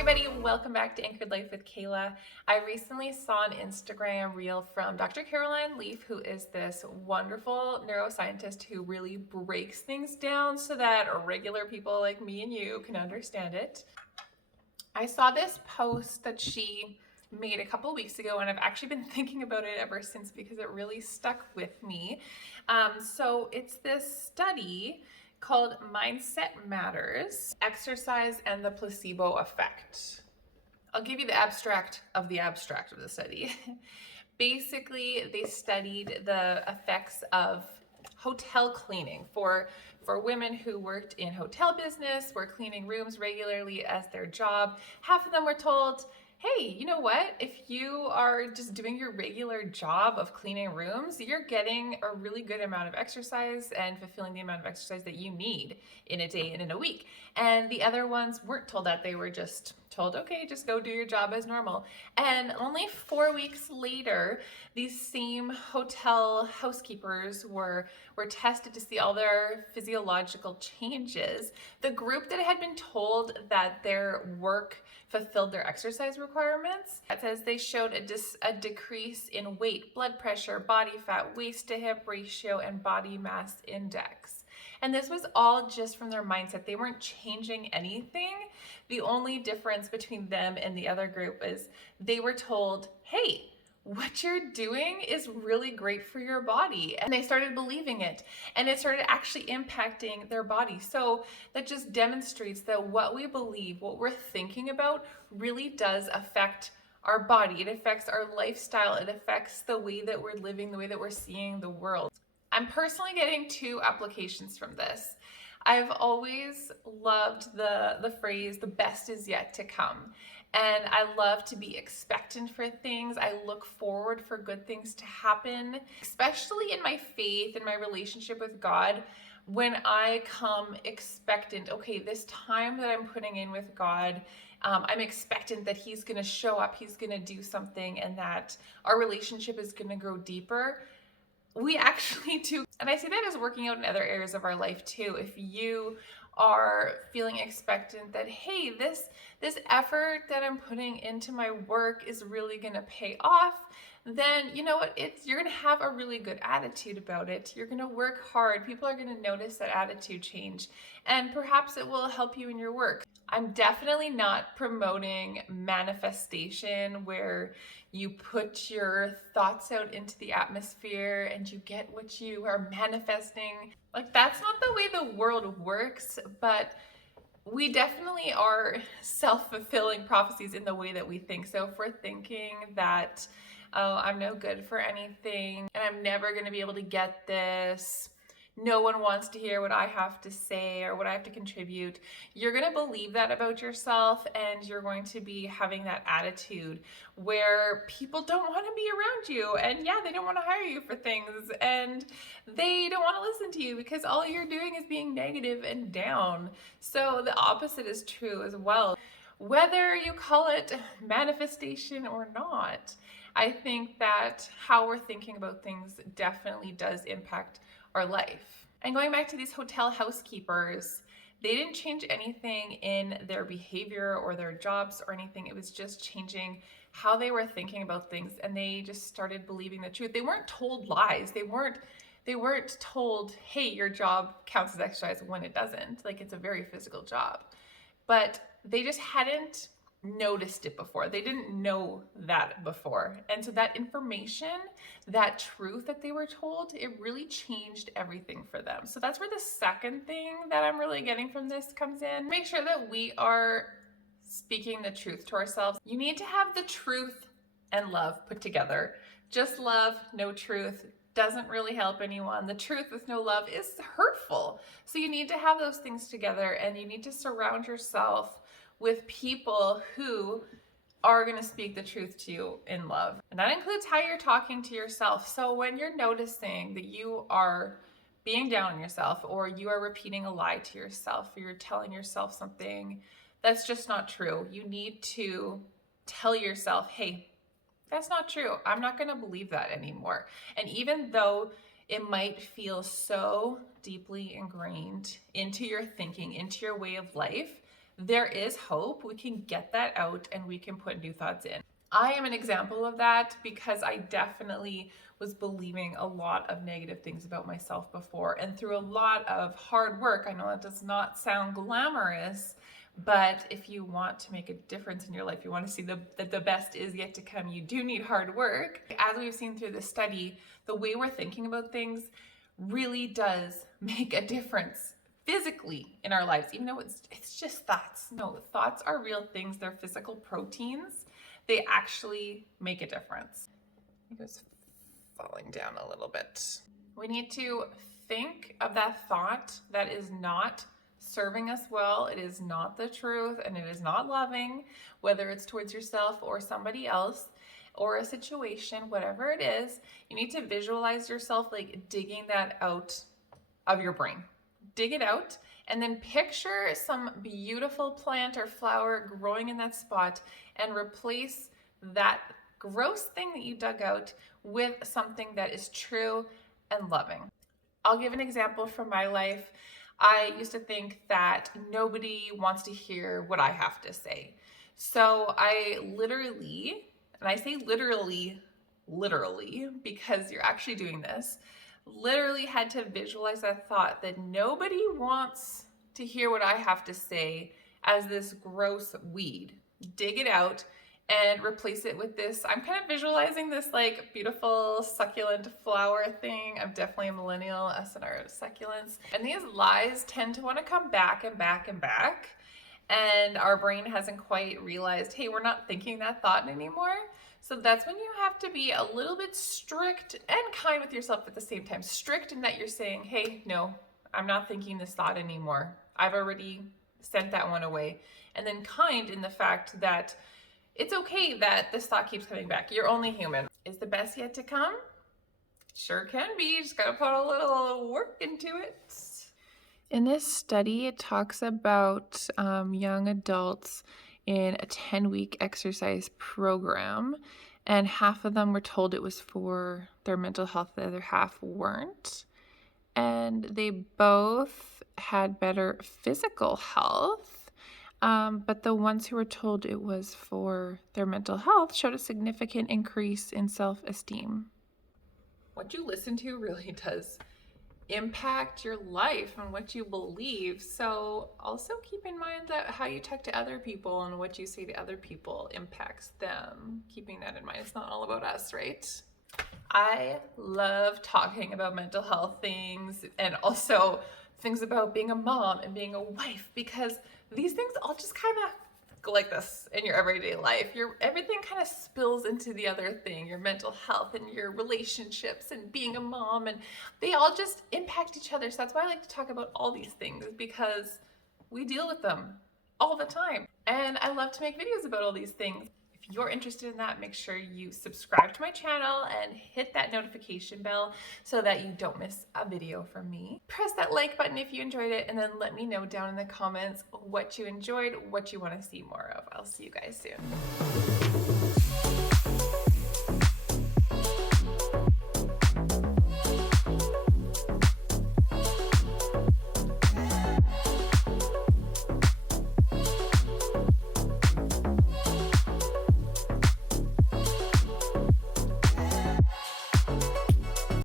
everybody, welcome back to Anchored Life with Kayla. I recently saw an Instagram reel from Dr. Caroline Leaf, who is this wonderful neuroscientist who really breaks things down so that regular people like me and you can understand it. I saw this post that she made a couple weeks ago, and I've actually been thinking about it ever since because it really stuck with me. So it's this study called Mindset Matters, Exercise and the Placebo Effect. I'll give you the abstract of the study. Basically, they studied the effects of hotel cleaning for women who worked in hotel business, were cleaning rooms regularly as their job. Half of them were told, hey, you know what? If you are just doing your regular job of cleaning rooms, you're getting a really good amount of exercise and fulfilling the amount of exercise that you need in a day and in a week. And the other ones weren't told that. They were just told, okay, just go do your job as normal. And only 4 weeks later, these same hotel housekeepers were tested to see all their physiological changes. The group that had been told that their work fulfilled their exercise requirements, it says they showed a decrease in weight, blood pressure, body fat, waist to hip ratio, and body mass index. And this was all just from their mindset. They weren't changing anything. The only difference between them and the other group is they were told, hey, what you're doing is really great for your body. And they started believing it, and it started actually impacting their body. So that just demonstrates that what we believe, what we're thinking about, really does affect our body. It affects our lifestyle. It affects the way that we're living, the way that we're seeing the world. I'm personally getting 2 applications from this. I've always loved the phrase, the best is yet to come. And I love to be expectant for things. I look forward for good things to happen, especially in my faith and my relationship with God. When I come expectant, okay, this time that I'm putting in with God, I'm expectant that He's going to show up, He's going to do something, and that our relationship is going to grow deeper. We actually do, and I see that as working out in other areas of our life too. If you are feeling expectant that, hey, this effort that I'm putting into my work is really going to pay off, then you know what, you're going to have a really good attitude about it. You're going to work hard. People are going to notice that attitude change, and perhaps it will help you in your work. I'm definitely not promoting manifestation where you put your thoughts out into the atmosphere and you get what you are manifesting. Like, that's not the way the world works, but we definitely are self-fulfilling prophecies in the way that we think. So if we're thinking that, oh, I'm no good for anything and I'm never going to be able to get this, no one wants to hear what I have to say or what I have to contribute, you're going to believe that about yourself, and you're going to be having that attitude where people don't want to be around you, and yeah, they don't want to hire you for things, and they don't want to listen to you because all you're doing is being negative and down. So the opposite is true as well. Whether you call it manifestation or not, I think that how we're thinking about things definitely does impact our life. And going back to these hotel housekeepers, they didn't change anything in their behavior or their jobs or anything. It was just changing how they were thinking about things, and they just started believing the truth. They weren't told lies. They weren't told, hey, your job counts as exercise when it doesn't. Like, it's a very physical job. But they just hadn't noticed it before. They didn't know that before. And so that information, that truth that they were told, it really changed everything for them. So that's where the second thing that I'm really getting from this comes in. Make sure that we are speaking the truth to ourselves. You need to have the truth and love put together. Just love, no truth, doesn't really help anyone. The truth with no love is hurtful. So you need to have those things together, and you need to surround yourself with people who are going to speak the truth to you in love. And that includes how you're talking to yourself. So when you're noticing that you are being down on yourself, or you are repeating a lie to yourself, or you're telling yourself something that's just not true, you need to tell yourself, hey, that's not true. I'm not going to believe that anymore. And even though it might feel so deeply ingrained into your thinking, into your way of life, there is hope. We can get that out and we can put new thoughts in. I am an example of that because I definitely was believing a lot of negative things about myself before, and through a lot of hard work. I know that does not sound glamorous, but if you want to make a difference in your life, you want to see that the best is yet to come, you do need hard work. As we've seen through this study, the way we're thinking about things really does make a difference physically in our lives, even though it's just thoughts. No, thoughts are real things. They're physical proteins. They actually make a difference. It was falling down a little bit. We need to think of that thought that is not serving us well. It is not the truth, and it is not loving, whether it's towards yourself or somebody else or a situation, whatever it is. You need to visualize yourself like digging that out of your brain. Dig it out, and then picture some beautiful plant or flower growing in that spot, and replace that gross thing that you dug out with something that is true and loving. I'll give an example from my life. I used to think that nobody wants to hear what I have to say. So I literally, and I say literally because you're actually doing this, literally had to visualize that thought that nobody wants to hear what I have to say as this gross weed. Dig it out and replace it with this. I'm kind of visualizing this like beautiful succulent flower thing. I'm definitely a millennial, us and our succulents. And these lies tend to want to come back and back and back. And our brain hasn't quite realized, hey, we're not thinking that thought anymore. So that's when you have to be a little bit strict and kind with yourself at the same time. Strict in that you're saying, hey, no, I'm not thinking this thought anymore. I've already sent that one away. And then kind in the fact that it's okay that this thought keeps coming back. You're only human. Is the best yet to come? Sure can be. You just gotta put a little work into it. In this study, it talks about young adults in a 10-week exercise program, and half of them were told it was for their mental health, the other half weren't. And they both had better physical health. But the ones who were told it was for their mental health showed a significant increase in self-esteem. What you listen to really does impact your life and what you believe. So also keep in mind that how you talk to other people and what you say to other people impacts them. Keeping that in mind. It's not all about us, right? I love talking about mental health things and also things about being a mom and being a wife, because these things all just kind of go like this in your everyday life. Everything kind of spills into the other thing, your mental health and your relationships and being a mom, and they all just impact each other. So that's why I like to talk about all these things, because we deal with them all the time. And I love to make videos about all these things. If you're interested in that, make sure you subscribe to my channel and hit that notification bell so that you don't miss a video from me. Press that like button if you enjoyed it, and then let me know down in the comments what you enjoyed, what you want to see more of. I'll see you guys soon.